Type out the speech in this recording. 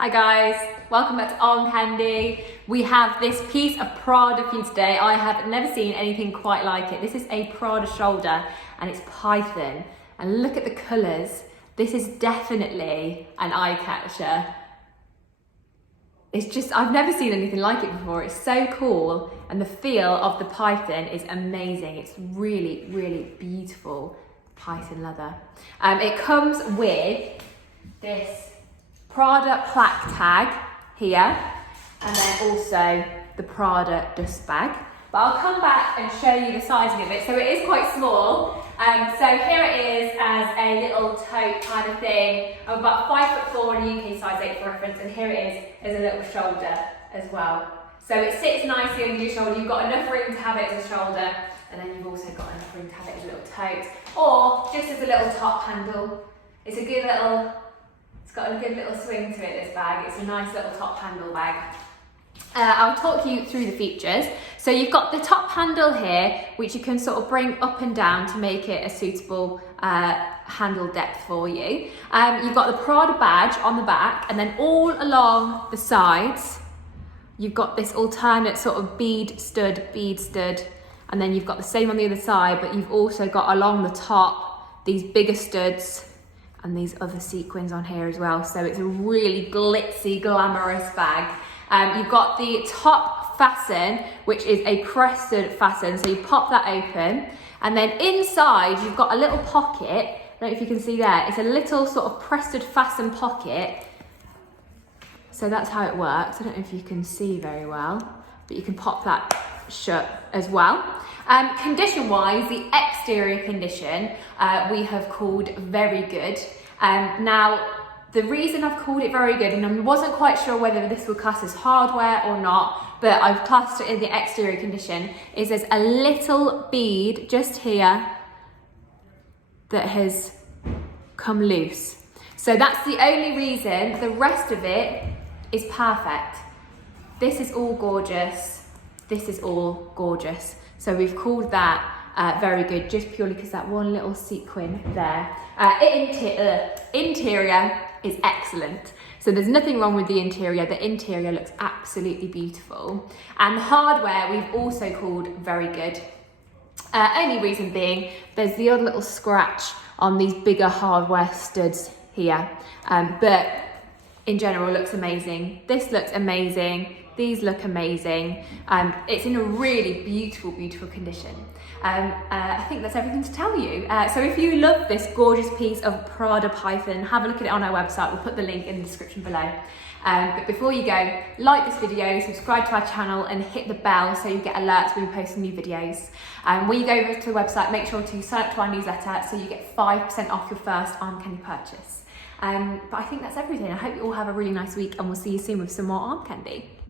Hi guys, welcome back to Arm Candy. We have this piece of Prada for you today. I have never seen anything quite like it. This is a Prada shoulder and it's python. And look at the colours. This is definitely an eye catcher. It's just, I've never seen anything like it before. It's so cool and the feel of the python is amazing. It's really, really beautiful python leather. It comes with this Prada plaque tag here, and then also the Prada dust bag. But I'll come back and show you the sizing of it. So it is quite small. So here it is as a little tote kind of thing. I'm about 5'4" in UK size 8 for reference, and here it is as a little shoulder as well. So it sits nicely under your shoulder. You've got enough room to have it as a shoulder, and then you've also got enough room to have it as a little tote, or just as a little top handle. It's a good little, it's got a good little swing to it, this bag. It's a nice little top handle bag. I'll talk you through the features. So you've got the top handle here, which you can sort of bring up and down to make it a suitable handle depth for you. You've got the Prada badge on the back, and then all along the sides, you've got this alternate sort of bead stud, and then you've got the same on the other side, but you've also got along the top these bigger studs and these other sequins on here as well. So it's a really glitzy, glamorous bag. You've got the top fasten, which is a crested fasten. So you pop that open, and then inside you've got a little pocket. I don't know if you can see there. It's a little sort of crested fasten pocket. So that's how it works. I don't know if you can see very well, but you can pop that shut as well. Condition-wise, the exterior condition we have called very good. Now, the reason I've called it very good, and I wasn't quite sure whether this would class as hardware or not, but I've classed it in the exterior condition, is there's a little bead just here that has come loose. So that's the only reason. The rest of it is perfect. This is all gorgeous. This is all gorgeous. So we've called that very good, just purely because that one little sequin there. Interior is excellent. So there's nothing wrong with the interior. The interior looks absolutely beautiful. And the hardware we've also called very good. Only reason being, there's the odd little scratch on these bigger hardware studs here. But in general, looks amazing. This looks amazing. These look amazing. It's in a really beautiful, beautiful condition. I think that's everything to tell you. So if you love this gorgeous piece of Prada python, have a look at it on our website. We'll put the link in the description below. But before you go, like this video, subscribe to our channel, and hit the bell so you get alerts when we post new videos. When you go over to the website, make sure to sign up to our newsletter so you get 5% off your first Arm Candy purchase. But I think that's everything. I hope you all have a really nice week, and we'll see you soon with some more Arm Candy.